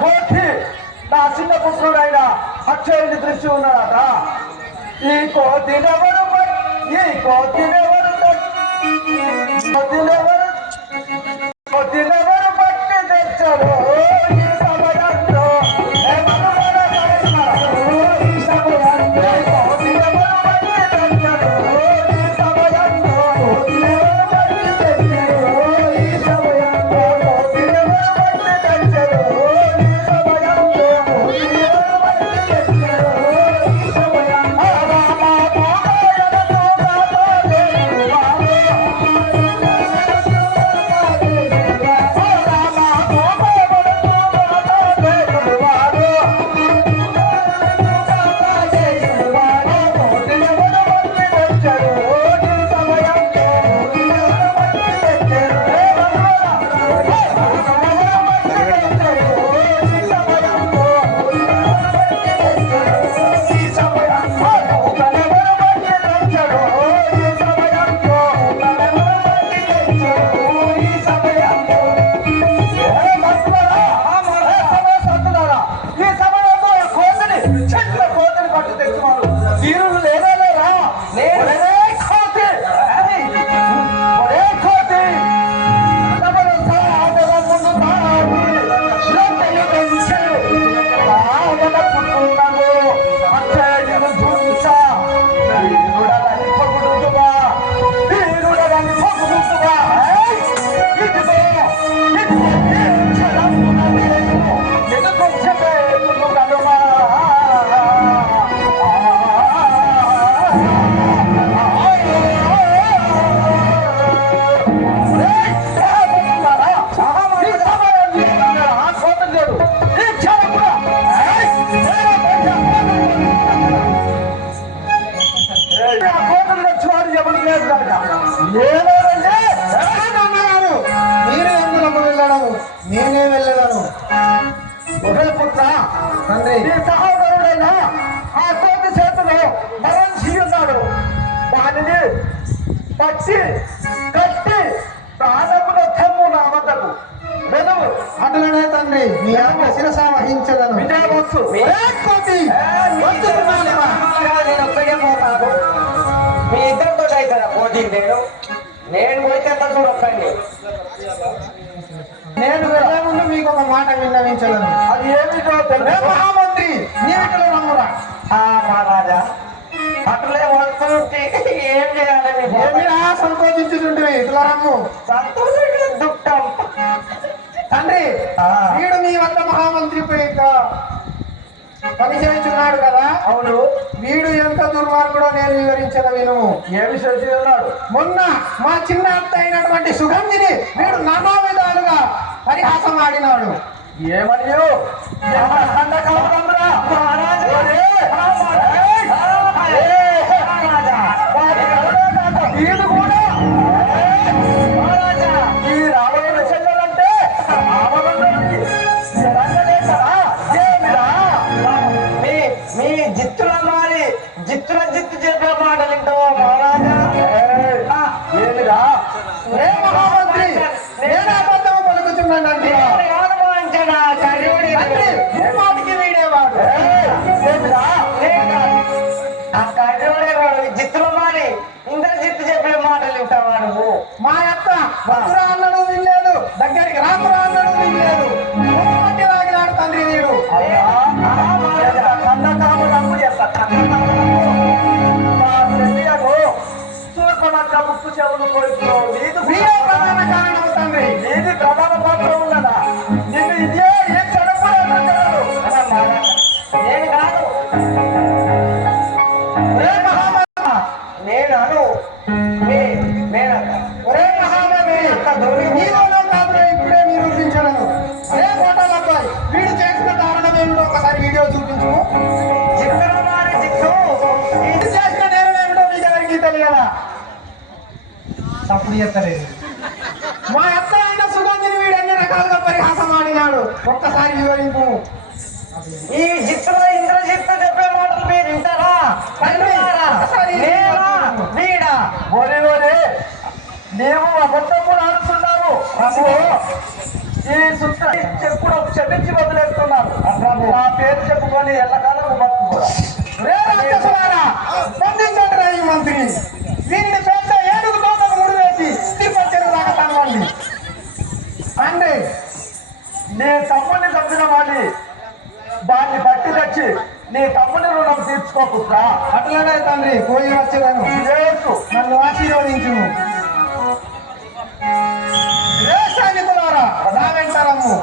కోటి నా చిన్న పుత్రుడైన అక్షయుని దృష్టి ఉన్నాడట ఈ కోతినెవరు పట్- ఈ కోతినెవరు పట్- కోతినెవరు? కోతినెవరు పట్టి తెచ్చరు? Yeah. ఎందుకు వెళ్ళడము నేనే వెళ్ళలను తండ్రి. ఈ సహోదరుడైన ఆ కోటి చేతిలో మరణి ఉన్నాడు. దానిని పట్టి కట్టి ప్రాణముల తెమ్ము నా వద్దకు. వెలుగు అటులనే తండ్రి మీ యొక్క శిరస వహించదను. కోతి వస్తున్నానమ్మా. నేను ఒక్కడే పోతాను. మీ ఇద్దరితో అవుతుందా పోటీ నేను. నేను పోతే ఎంత చూడొక్కండి నేను వెళ్ళే ముందు మీకు ఒక మాట విన్నవించదను అది ఏమిటో మహామంత్రి నీవిట్లో మహారాజా. అట్లే వస్తుంటే ఏం చేయాలి మీకు ఏమిరా సంకోచించుచుంటివి ఇట్లా రమ్ము సంతోషం దుఃఖం తండ్రి. వీడు మీ వద్ద మహామంత్రి పేరిట పని చేయించున్నాడు కదా? అవును. వీడు ఎంత దుర్మార్గుడో నేను వివరించిన విను. ఏమి చేసి ఉన్నాడు మొన్న మా చిన్న అత్త అయినటువంటి సుగంధిని వీడు నానా విధాలుగా పరిహాసం ఆడినాడు. మహారాజా. మారి జిత్తుల జిత్తు చెప్పే మాటలు వింటావా మహారాజా? ఏమిరా? ఏ మహామంత్రి నేను అబద్ధము పలుకుతున్నానండి నేను అనుమానించిన కర్యుడి తండ్రి ముమ్మాటికి వీడేవాడు. ఏయ్, ఏమిరా? ఆ కర్యుడే వాడు జిత్తుల మారి ఇంద్ర జిత్తు చెప్పే మాటలు వింటావా నువ్వు? మా అత్త శూర్పణఖ ముక్కు చెవులు కొడుకులో నీకు వీడే ప్రధాన కారణం తండ్రి నీది తప్పుడు చేస్తలేదు. మా అత్త అయిన సుగంధిని వీడు అన్ని రకాలుగా పరిహాసం ఆడినాడు? ఒక్కసారి వివరింపు. ఈ చిత్ర ఇంద్రజిత్ చెప్పే మాటలు మీరు ఇంటారా నేను? ఒరే ఒరే. నీవు అబద్ధము ఆడుతున్నారు ఈ సుత్ర చెప్పుడు చెప్పించి వదిలేస్తున్నారు. నా పేరు చెప్పుకొని ఎల్లకాలం బతుకు కూడా మొక్కులు నువ్వు తీర్చుకోకుండా అట్లనే తండ్రి పోయి వచ్చేదాను నన్ను ఆశీర్వదించు దేశాన్ని కులారా నా వెంట రమ్ము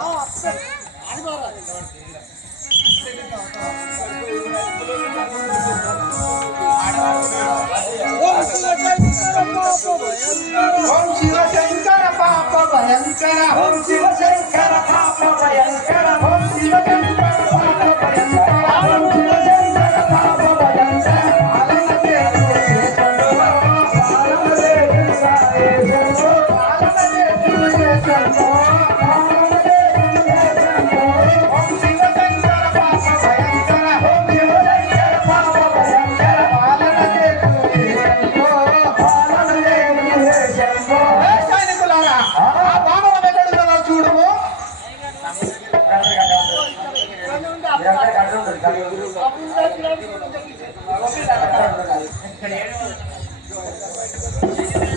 Thank you.